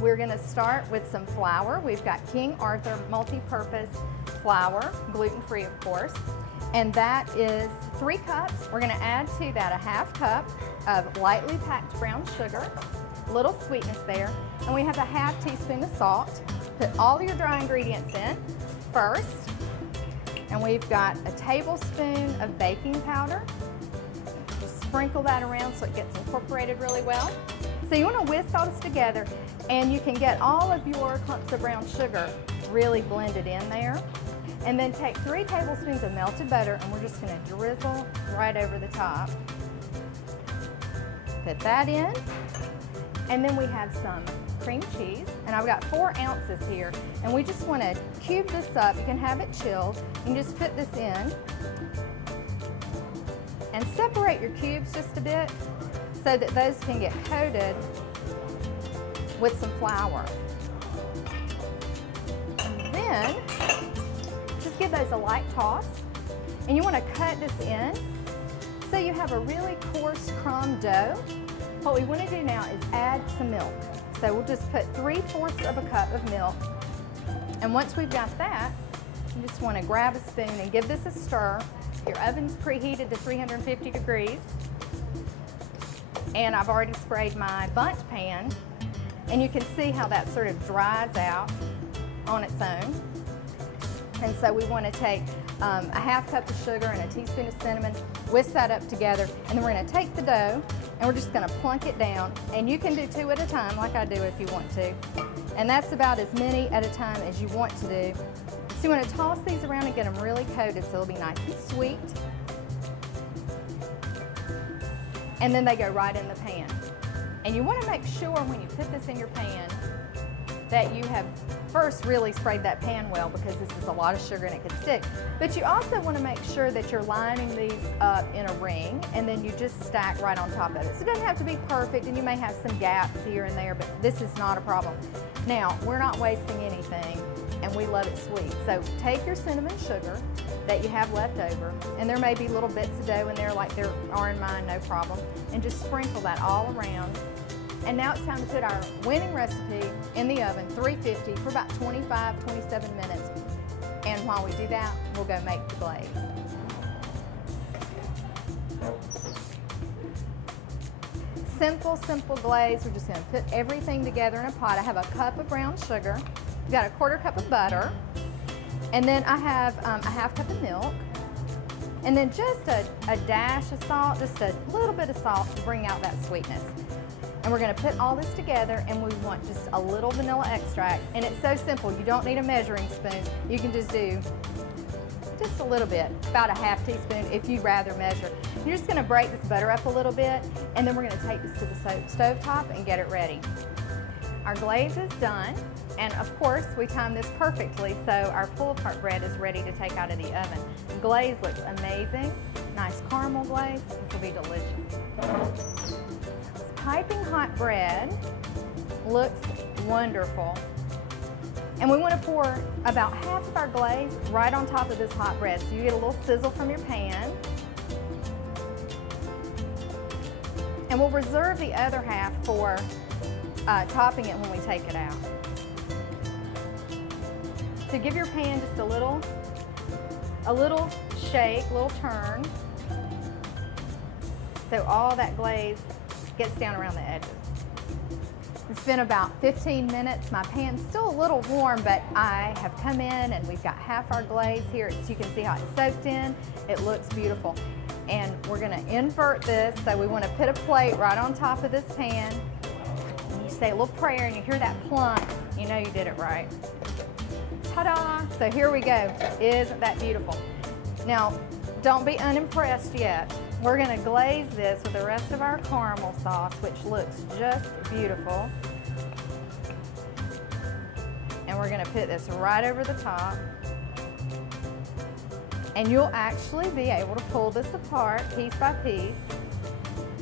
we're gonna start with some flour. We've got King Arthur multi-purpose flour, gluten-free of course, and that is 3 cups. We're gonna add to that a 1/2 cup of lightly packed brown sugar, a little sweetness there, and we have a 1/2 teaspoon of salt. Put all your dry ingredients in first, and we've got a tablespoon of baking powder. Just sprinkle that around so it gets incorporated really well. So you want to whisk all this together, and you can get all of your clumps of brown sugar really blended in there. And then take 3 tablespoons of melted butter, and we're just going to drizzle right over the top. Put that in. And then we have some cream cheese, and I've got 4 ounces here, and we just want to cube this up. You can have it chilled. You can just put this in and separate your cubes just a bit so that those can get coated with some flour. And then just give those a light toss, and you want to cut this in so you have a really coarse crumb dough. What we want to do now is add some milk. So we'll just put 3/4 of a cup of milk, and once we've got that, you just want to grab a spoon and give this a stir. Your oven's preheated to 350 degrees, and I've already sprayed my bundt pan, and you can see how that sort of dries out on its own. And so we want to take a 1/2 cup of sugar and a teaspoon of cinnamon, whisk that up together, and then we're going to take the dough and we're just going to plunk it down. And you can do 2 at a time like I do if you want to. And that's about as many at a time as you want to do. So you want to toss these around and get them really coated so they'll be nice and sweet. And then they go right in the pan. And you want to make sure when you put this in your pan that you have first really sprayed that pan well, because this is a lot of sugar and it could stick. But you also want to make sure that you're lining these up in a ring, and then you just stack right on top of it. So it doesn't have to be perfect, and you may have some gaps here and there, but this is not a problem. Now, we're not wasting anything, and we love it sweet. So take your cinnamon sugar that you have left over, and there may be little bits of dough in there like there are in mine, no problem, and just sprinkle that all around. And now it's time to put our winning recipe in the oven, 350, for about 25, 27 minutes. And while we do that, we'll go make the glaze. Simple, simple glaze. We're just going to put everything together in a pot. I have a cup of brown sugar. We've got a 1/4 cup of butter. And then I have a 1/2 cup of milk. And then just a dash of salt, just a little bit of salt to bring out that sweetness. And we're going to put all this together, and we want just a little vanilla extract. And it's so simple. You don't need a measuring spoon. You can just do just a little bit, about a 1/2 teaspoon if you'd rather measure. You're just going to break this butter up a little bit, and then we're going to take this to the stove top and get it ready. Our glaze is done, and of course we timed this perfectly, so our pull-apart bread is ready to take out of the oven. The glaze looks amazing. Nice caramel glaze. This will be delicious. Piping hot bread looks wonderful. And we want to pour about half of our glaze right on top of this hot bread, so you get a little sizzle from your pan. And we'll reserve the other half for topping it when we take it out. So give your pan just a little shake, a little turn, so all that glaze gets down around the edges. It's been about 15 minutes. My pan's still a little warm, but I have come in and we've got half our glaze here. So you can see how it's soaked in. It looks beautiful. And we're gonna invert this. So we wanna put a plate right on top of this pan. And you say a little prayer and you hear that plunk, you know you did it right. Ta-da! So here we go. Isn't that beautiful? Now, don't be unimpressed yet. We're going to glaze this with the rest of our caramel sauce, which looks just beautiful. And we're going to put this right over the top. And you'll actually be able to pull this apart piece by piece.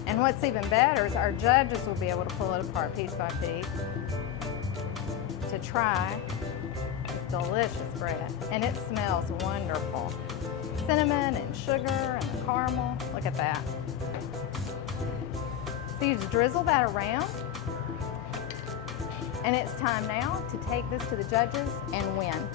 And what's even better is our judges will be able to pull it apart piece by piece to try this delicious bread. And it smells wonderful. Cinnamon and sugar and the caramel. Look at that. So you just drizzle that around. And it's time now to take this to the judges and win.